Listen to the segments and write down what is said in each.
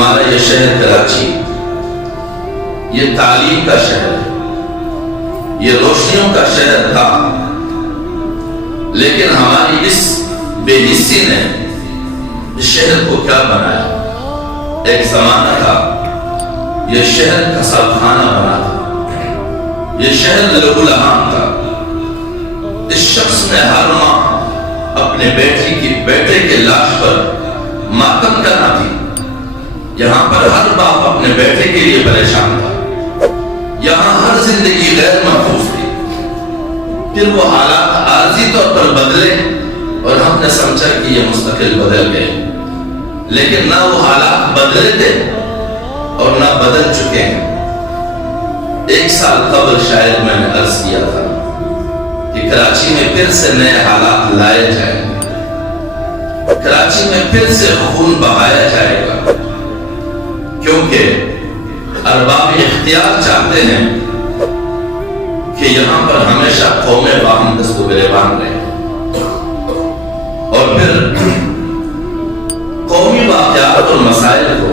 ہمارا یہ شہر کراچی یہ تعلیم کا شہر ہے، یہ روشنیوں کا شہر تھا، لیکن ہماری اس بے حسی نے اس شہر کو کیا بنایا؟ ایک زمانہ تھا یہ شہر کسب خانہ بنا تھا، یہ شہر لہولہان تھا۔ اس شخص نے ہر ماہ اپنے بیٹے کے لاش پر ماتم کرنا تھی۔ یہاں پر ہر باپ اپنے بیٹے کے لیے پریشان تھا، یہاں ہر زندگی غیر محفوظ تھی۔ پھر وہ حالات عارضی طور پر بدلے اور ہم نے سمجھا کہ یہ مستقل بدل گئے، لیکن نہ وہ حالات بدلے تھے اور نہ بدل چکے ہیں۔ 1 سال قبل شاید میں نے عرض کیا تھا کہ کراچی میں پھر سے نئے حالات لائے جائیں گے، کراچی میں پھر سے خون بہایا جائے گا، کیونکہ ارباب اختیار چاہتے ہیں کہ یہاں پر ہمیشہ قومیں باہم دست و گریبان رہیں، اور پھر قومی واقعات اور مسائل کو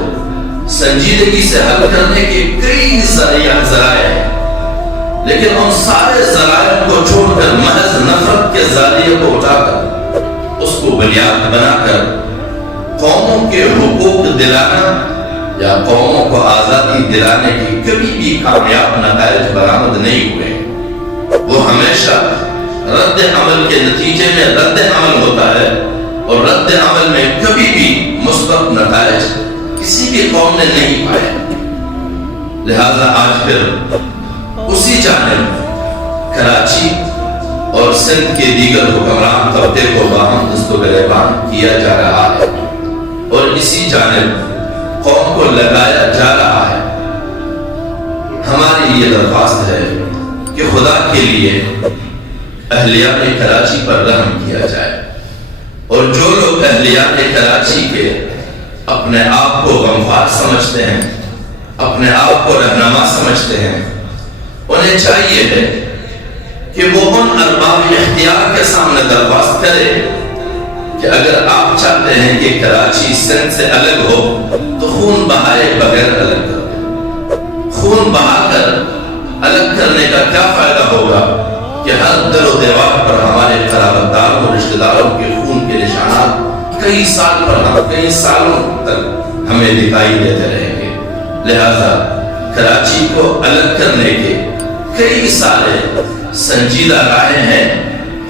سنجیدگی سے حل کرنے کے کئی ذرائع ہیں، لیکن ان سارے ذرائع کو چھوڑ کر محض نفرت کے ذریعے کو اٹھا کر اس کو بنیاد بنا کر قوموں کے حقوق دلانا یا قوموں کو آزادی دلانے کی کبھی بھی کامیاب نتائج برآمد نہیں ہوئے۔ وہ ہمیشہ رد عمل کے نتیجے میں رد عمل ہوتا ہے، اور رد عمل میں کبھی بھی مثبت نتائج کسی بھی قوم نے نہیں پائے۔ لہذا آج پھر اسی جانب کراچی اور سندھ کے دیگر حکمران طبقے کو باہم دست و گریبان کیا جا رہا ہے، اور اسی جانب قوم کو لگایا جا رہا ہے۔ ہماری یہ درخواست ہے کہ خدا کے لیے اہلیان کراچی پر رحم کیا جائے، اور جو لوگ اہلیان کراچی کے اپنے آپ کو غمخوار سمجھتے ہیں، اپنے آپ کو رہنما سمجھتے ہیں، انہیں چاہیے ہے کہ وہ ان ارباب اختیار کے سامنے درخواست کرے کہ اگر آپ چاہتے ہیں کہ کراچی سندھ سے الگ ہو تو خون بہائے بغیر الگ کرو۔ خون بہا کر الگ کرنے کا کیا فائدہ ہوگا کہ ہر در و دیوار پر ہمارے قرابت داروں اور رشتہ داروں کے خون کے نشانات کئی سالوں تک ہمیں دکھائی دیتے رہیں گے۔ لہذا کراچی کو الگ کرنے کے کئی سارے سنجیدہ راہیں ہیں۔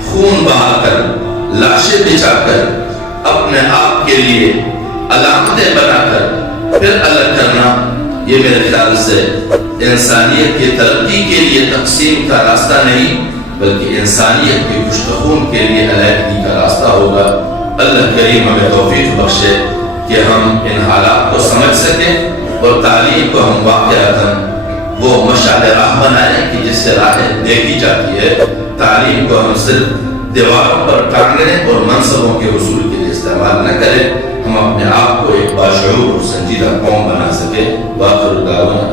خون بہا کر، لاشیں بچھا کر، اپنے آپ کے لیے علامتیں بنا کر پھر الگ کرنا، یہ میرے خیال سے انسانیت کی ترقی کے لیے تقسیم کا راستہ نہیں، بلکہ انسانیت کی خون کے لیے علیحدگی کا راستہ ہوگا۔ اللہ کریم ہمیں توفیق بخشے کہ ہم ان حالات کو سمجھ سکیں، اور تعلیم کو ہم واقعتاً وہ مشعل راہ بنائیں کہ جس سے راہیں دیکھی جاتی ہے۔ تعلیم کو ہم صرف دیواروں پر ٹانگنے اور منصبوں کے حصول کے لیے استعمال نہ کریں، ہم اپنے آپ کو ایک باشعور اور سنجیدہ قوم بنا سکیں۔ وآخر دعوانا